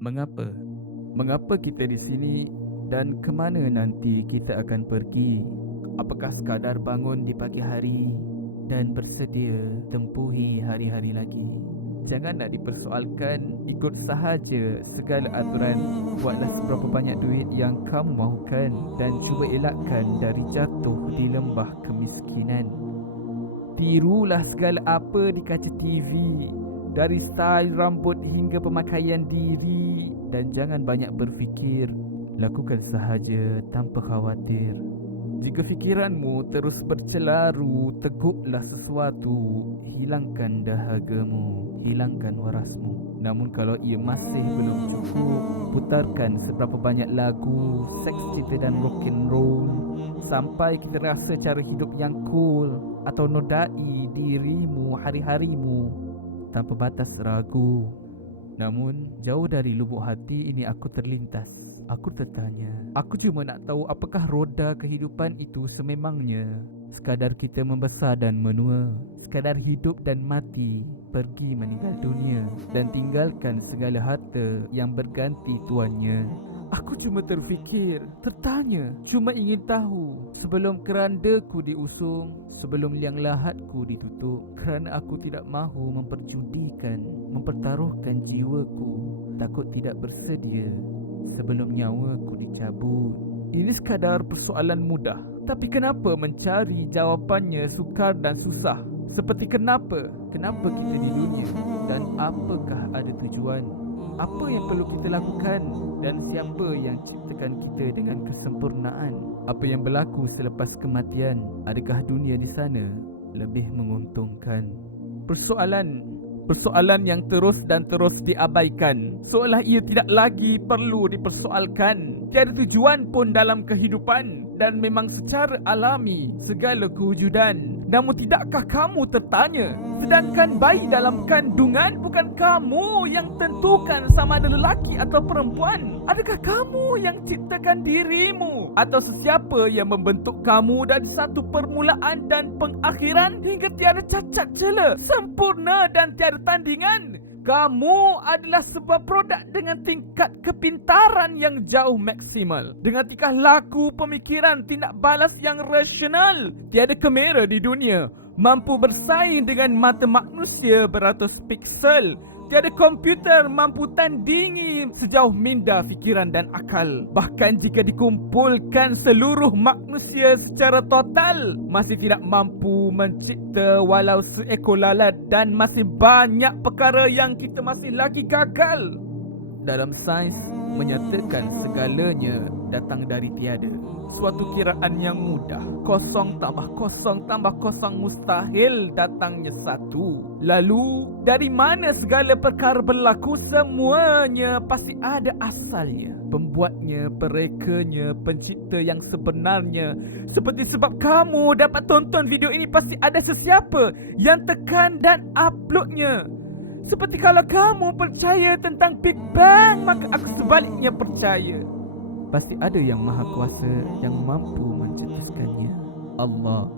Mengapa? Mengapa kita di sini dan ke mana nanti kita akan pergi? Apakah sekadar bangun di pagi hari dan bersedia tempuhi hari-hari lagi? Jangan nak dipersoalkan, ikut sahaja segala aturan. Buatlah seberapa banyak duit yang kamu mahukan dan cuba elakkan dari jatuh di lembah kemiskinan. Tirulah segala apa di kaca TV, dari style rambut hingga pemakaian diri, dan jangan banyak berfikir. Lakukan sahaja tanpa khawatir. Jika fikiranmu terus bercelaru, teguklah sesuatu, hilangkan dahagamu, hilangkan warasmu. Namun kalau ia masih belum cukup, putarkan seberapa banyak lagu, seks, cinta dan rock and roll sampai kita rasa cara hidup yang cool, atau nodai dirimu hari-harimu tanpa batas ragu. Namun jauh dari lubuk hati ini aku terlintas. Aku tertanya, aku cuma nak tahu apakah roda kehidupan itu sememangnya. Sekadar kita membesar dan menua, sekadar hidup dan mati, pergi meninggal dunia dan tinggalkan segala harta yang berganti tuannya. Aku cuma terfikir, tertanya, cuma ingin tahu sebelum kerandaku diusung, sebelum liang lahatku ditutup, kerana aku tidak mahu memperjudikan, mempertaruhkan jiwaku, takut tidak bersedia sebelum nyawaku dicabut. Ini sekadar persoalan mudah, tapi kenapa mencari jawapannya sukar dan susah? Seperti kenapa kita di dunia dan apakah ada tujuan? Apa yang perlu kita lakukan dan siapa yang ciptakan kita dengan kesempurnaan? Apa yang berlaku selepas kematian? Adakah dunia di sana lebih menguntungkan? Persoalan yang terus dan terus diabaikan, seolah ia tidak lagi perlu dipersoalkan. Tiada tujuan pun dalam kehidupan dan memang secara alami segala kewujudan. Namun tidakkah kamu tertanya, sedangkan bayi dalam kandungan bukan kamu yang tentukan sama ada lelaki atau perempuan? Adakah kamu yang ciptakan dirimu? Atau sesiapa yang membentuk kamu dari satu permulaan dan pengakhiran hingga tiada cacat cela, sempurna dan tiada tandingan? Kamu adalah sebuah produk dengan tingkat kepintaran yang jauh maksimal, dengan tingkah laku, pemikiran, tindak balas yang rasional. Tiada kamera di dunia mampu bersaing dengan mata manusia beratus piksel. Tiada komputer mampu tandingi sejauh minda fikiran dan akal. Bahkan jika dikumpulkan seluruh manusia secara total, masih tidak mampu mencipta walau seekor lalat, dan masih banyak perkara yang kita masih lagi gagal. Dalam sains menyatakan segalanya datang dari tiada. Suatu kiraan yang mudah. Kosong tambah kosong mustahil datangnya satu. Lalu dari mana segala perkara berlaku? Semuanya pasti ada asalnya, pembuatnya, perekanya, pencipta yang sebenarnya. Seperti sebab kamu dapat tonton video ini, pasti ada sesiapa yang tekan dan uploadnya. Seperti kalau kamu percaya tentang Big Bang, maka aku sebaliknya percaya pasti ada yang maha kuasa yang mampu mencetuskannya. Allah,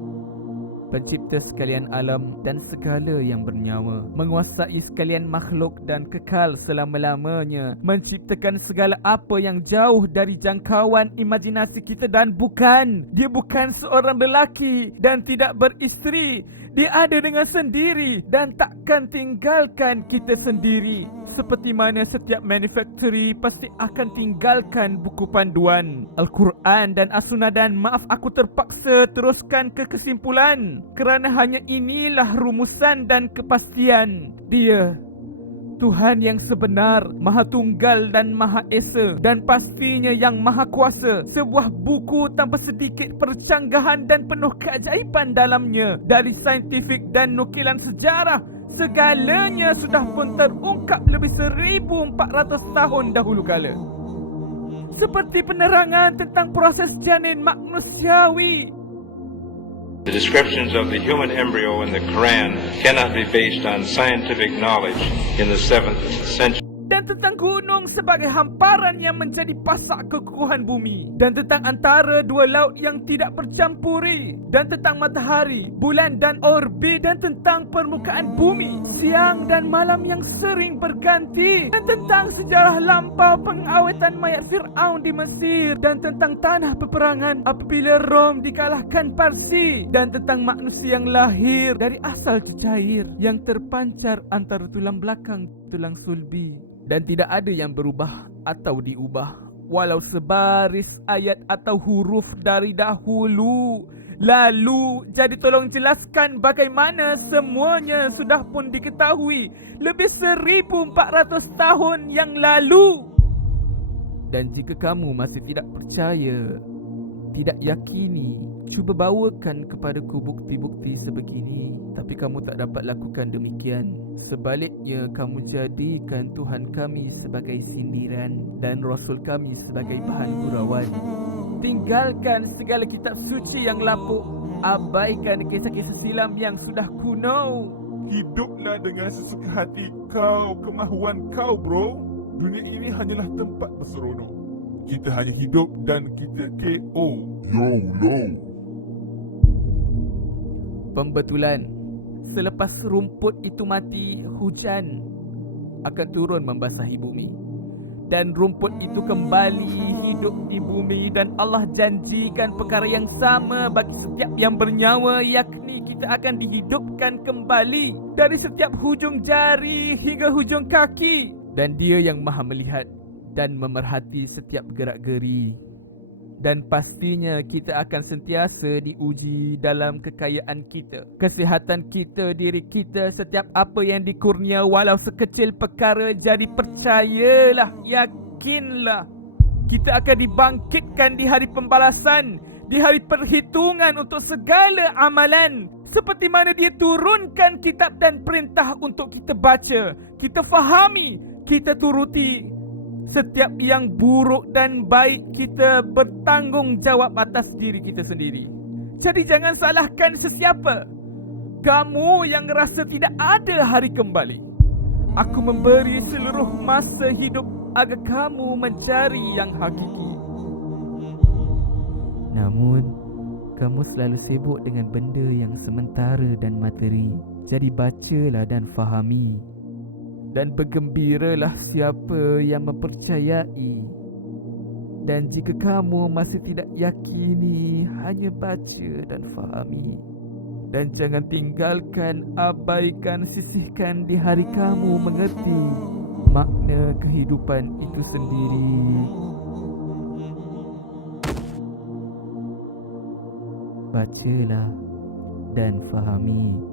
pencipta sekalian alam dan segala yang bernyawa, menguasai sekalian makhluk dan kekal selama-lamanya, menciptakan segala apa yang jauh dari jangkauan imajinasi kita. Dan dia bukan seorang lelaki dan tidak beristeri. Dia ada dengan sendiri dan takkan tinggalkan kita sendiri. Seperti mana setiap manufactory pasti akan tinggalkan buku panduan, Al-Quran dan As-Sunnah. Dan maaf, aku terpaksa teruskan ke kesimpulan kerana hanya inilah rumusan dan kepastian. Dia Tuhan yang sebenar, Maha Tunggal dan Maha Esa, dan pastinya yang Maha Kuasa. Sebuah buku tanpa sedikit percanggahan dan penuh keajaiban dalamnya. Dari saintifik dan nukilan sejarah, segalanya sudah pun terungkap lebih 1400 tahun dahulu kala. Seperti penerangan tentang proses janin manusiawi. The descriptions of the human embryo in the Quran cannot be based on scientific knowledge in the 7th century. dan tentang gunung sebagai hamparan yang menjadi pasak kekokohan bumi, dan tentang antara dua laut yang tidak bercampuri, dan tentang matahari, bulan dan orbit, dan tentang permukaan bumi, siang dan malam yang sering berganti, dan tentang sejarah lampau pengawetan mayat Fir'aun di Mesir, dan tentang tanah peperangan apabila Rom dikalahkan Parsi, dan tentang manusia yang lahir dari asal cecair yang terpancar antara tulang belakang tulang sulbi, dan tidak ada yang berubah atau diubah walau sebaris ayat atau huruf dari dahulu. Lalu, jadi tolong jelaskan bagaimana semuanya sudah pun diketahui lebih 1400 tahun yang lalu. Dan jika kamu masih tidak percaya, tidak yakini, cuba bawakan kepadaku bukti-bukti sebegini, tapi kamu tak dapat lakukan demikian. Sebaliknya, kamu jadikan Tuhan kami sebagai sindiran dan Rasul kami sebagai bahan gurauan. Tinggalkan segala kitab suci yang lapuk, abaikan kisah-kisah silam yang sudah kuno. Hiduplah dengan sesuka hati kau, kemahuan kau, bro. Dunia ini hanyalah tempat berseronok. Kita hanya hidup dan kita KO. Yo. Pembetulan, selepas rumput itu mati, hujan akan turun membasahi bumi, dan rumput itu kembali hidup di bumi, dan Allah janjikan perkara yang sama bagi setiap yang bernyawa, yakni kita akan dihidupkan kembali dari setiap hujung jari hingga hujung kaki, dan Dia yang Maha melihat dan memerhati setiap gerak-geri. Dan pastinya kita akan sentiasa diuji dalam kekayaan kita, kesihatan kita, diri kita, setiap apa yang dikurnia walau sekecil perkara. Jadi percayalah, yakinlah, kita akan dibangkitkan di hari pembalasan, di hari perhitungan untuk segala amalan, seperti mana Dia turunkan kitab dan perintah untuk kita baca, kita fahami, kita turuti. Setiap yang buruk dan baik kita bertanggungjawab atas diri kita sendiri. Jadi jangan salahkan sesiapa. Kamu yang rasa tidak ada hari kembali, aku memberi seluruh masa hidup agar kamu mencari yang hakiki. Namun, kamu selalu sibuk dengan benda yang sementara dan materi. Jadi bacalah dan fahami, dan bergembiralah siapa yang mempercayai. Dan jika kamu masih tidak yakini, hanya baca dan fahami. Dan jangan tinggalkan, abaikan, sisihkan di hari kamu mengerti makna kehidupan itu sendiri. Bacalah dan fahami.